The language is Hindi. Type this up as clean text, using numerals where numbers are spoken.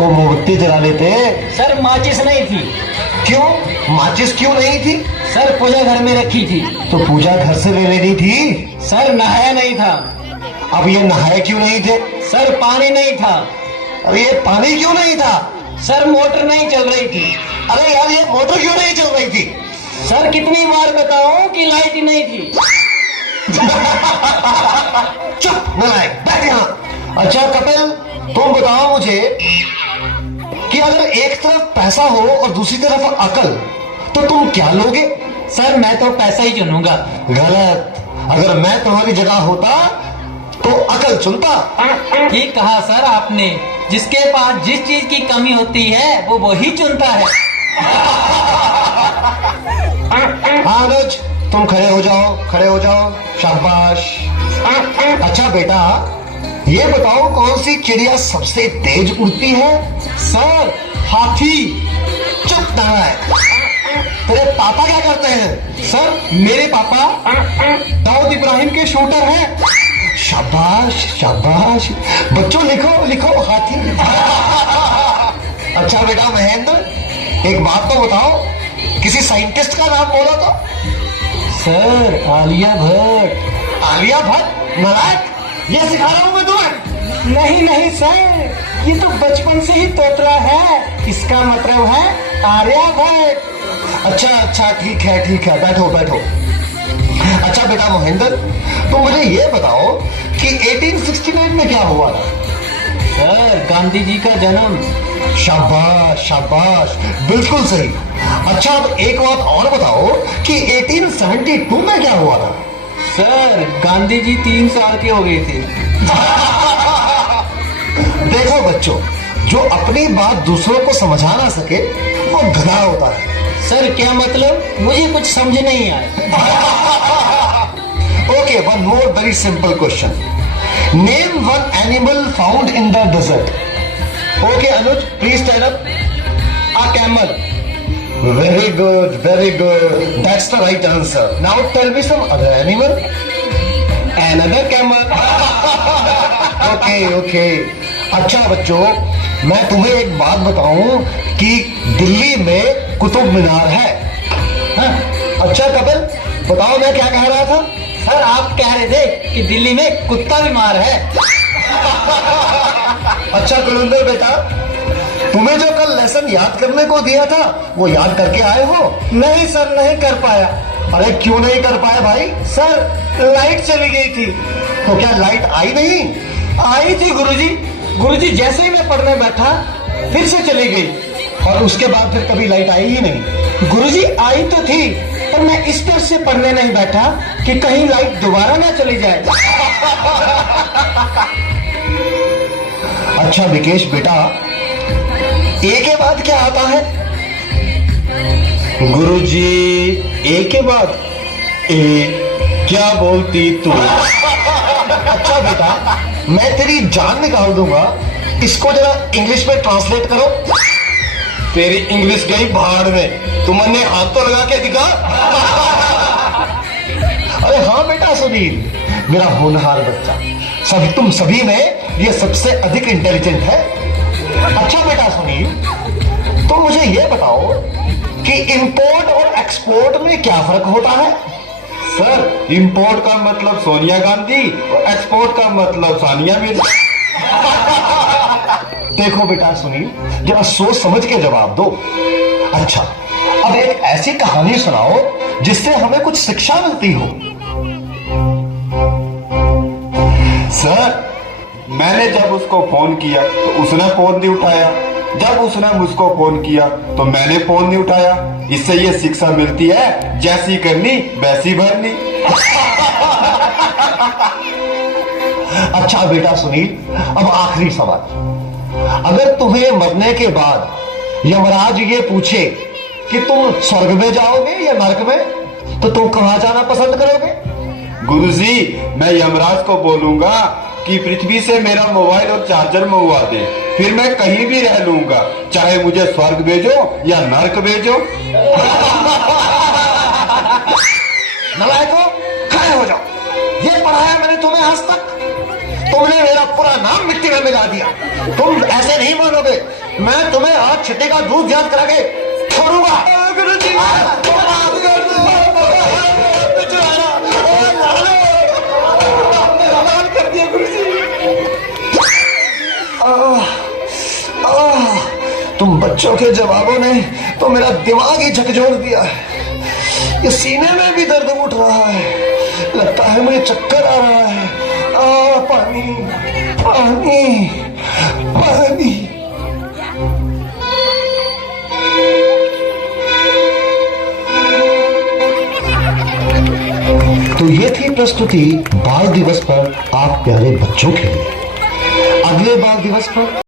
तो मोमबत्ती जला लेते। सर माचिस नहीं थी। क्यों? माचिस क्यों नहीं थी? सर पूजा घर में रखी थी। तो पूजा घर से ले लेनी थी। सर नहाया नहीं था। अब ये नहाए क्यों नहीं थे? सर पानी नहीं था। अब ये पानी क्यों नहीं था? सर मोटर नहीं चल रही थी। अरे यार ये मोटर क्यों नहीं चल रही थी? सर कितनी बार बताऊं कि लाइट ही नहीं थी। चुप नालायक, बैठ यहाँ। अच्छा कपिल, तुम बताओ मुझे कि अगर एक तरफ पैसा हो और दूसरी तरफ अकल, तो तुम क्या लोगे? सर मैं तो पैसा ही चुनूंगा। गलत। अगर मैं तुम्हारी जगह होता तो अकल चुनता। ठीक कहा सर आपने। जिसके पास जिस चीज की कमी होती है वो वही चुनता है। हाँ अनुज, तुम खड़े हो जाओ, खड़े हो जाओ। शाबाश। अच्छा बेटा, ये बताओ कौन सी चिड़िया सबसे तेज उड़ती है? सर हाथी। चुप नालायक। तेरे पापा क्या करते हैं? सर मेरे पापा दाऊद इब्राहिम के शूटर हैं। शाबाश शाबाश। बच्चों लिखो लिखो, हाथी। अच्छा बेटा महेंद्र, एक बात तो बताओ, किसी साइंटिस्ट का नाम बोलो तो। सर आलिया भट्ट। आलिया भट्ट? नालायक, ये सिखा रहा हूं मैं तुम्हें। नहीं नहीं सर, ये तो बचपन से ही तोतला है। इसका मतलब है आर्यभट्ट। अच्छा अच्छा, ठीक है ठीक है, बैठो बैठो। अच्छा बेटा महेंद्र, तुम मुझे ये बताओ कि 1869 में क्या हुआ था? सर गांधी जी का जन्म। शाबाश शाबाश, बिल्कुल सही। अच्छा अब एक बात और बताओ कि 1872 में क्या हुआ था? सर गांधी जी 3 साल के हो गए थे। देखो बच्चों, जो अपनी बात दूसरों को समझा ना सके वो गधा होता है। सर क्या मतलब? मुझे कुछ समझ नहीं आया। Okay, one more very simple question. Name one animal found in the desert. Okay Anuj, please stand up. A camel. Very good very good, that's the right answer. Now tell me some other animal. Another camel. Okay okay. अच्छा बच्चों, मैं तुम्हें एक बात बताऊं कि दिल्ली में कुतुब मीनार है। हाँ? अच्छा कपिल, बताओ मैं क्या कह रहा था? सर आप कह रहे थे कि दिल्ली में कुत्ता बीमार है। अच्छा कुलंदर बेटा, तुम्हें जो कल लेसन याद करने को दिया था वो याद करके आए हो? नहीं सर, नहीं कर पाया। अरे क्यों नहीं कर पाए भाई? सर लाइट चली गई थी। तो क्या लाइट आई नहीं? आई थी गुरुजी। गुरुजी जैसे ही मैं पढ़ने बैठा फिर से चली गई। और उसके बाद फिर कभी लाइट आई ही नहीं? गुरुजी आई तो थी, पर मैं इस तरह से पढ़ने नहीं बैठा कि कहीं लाइट दोबारा ना चली जाए। अच्छा विकेश बेटा, ए के बाद क्या आता है? गुरुजी ए के बाद ए, क्या बोलती तू? अच्छा बेटा, मैं तेरी जान निकाल दूंगा। इसको जरा इंग्लिश में ट्रांसलेट करो। तेरी इंग्लिश गई भाड़ में, तुमने हाथ तो लगा के दिखा। अरे हाँ बेटा सुनील, मेरा होनहार बच्चा, तुम सभी में ये सबसे अधिक इंटेलिजेंट है। अच्छा बेटा सुनील, तो मुझे ये बताओ कि इंपोर्ट और एक्सपोर्ट में क्या फर्क होता है? सर इंपोर्ट का मतलब सोनिया गांधी और एक्सपोर्ट का मतलब सानिया मिर्जा। देखो बेटा सुनील, जरा सोच समझ के जवाब दो। अच्छा, अब एक ऐसी कहानी सुनाओ जिससे हमें कुछ शिक्षा मिलती हो। सर मैंने जब उसको फोन किया तो उसने फोन नहीं उठाया, जब उसने मुझको फोन किया तो मैंने फोन नहीं उठाया। इससे ये शिक्षा मिलती है, जैसी करनी वैसी भरनी। अच्छा बेटा सुनील, अब आखिरी सवाल। अगर तुम्हें मरने के बाद यमराज ये पूछे कि तुम स्वर्ग में जाओगे या नरक में, तो तुम कहां जाना पसंद करोगे? गुरुजी मैं यमराज को बोलूंगा कि पृथ्वी से मेरा मोबाइल और चार्जर मंगवा दे, फिर मैं कहीं भी रह लूंगा, चाहे मुझे स्वर्ग भेजो या नरक भेजो। नालायकों, खड़े हो जाओ। ये पढ़ाया मैंने तुम्हें आज तक? तुमने मेरा पूरा नाम मिट्टी में मिला दिया। तुम ऐसे नहीं मानोगे। मैं तुम्हें आज छिट्टे का दूध याद करा के छोड़ूंगा। गुरुजी कर दिया गुरुजी। तुम बच्चों के जवाबों ने तो मेरा दिमाग ही झकझोर दिया है। ये सीने में भी दर्द उठ रहा है, लगता है मुझे चक्कर आ रहा है। पानी पानी पानी। तो ये थी प्रस्तुति बाल दिवस पर आप प्यारे बच्चों के लिए। अगले बाल दिवस पर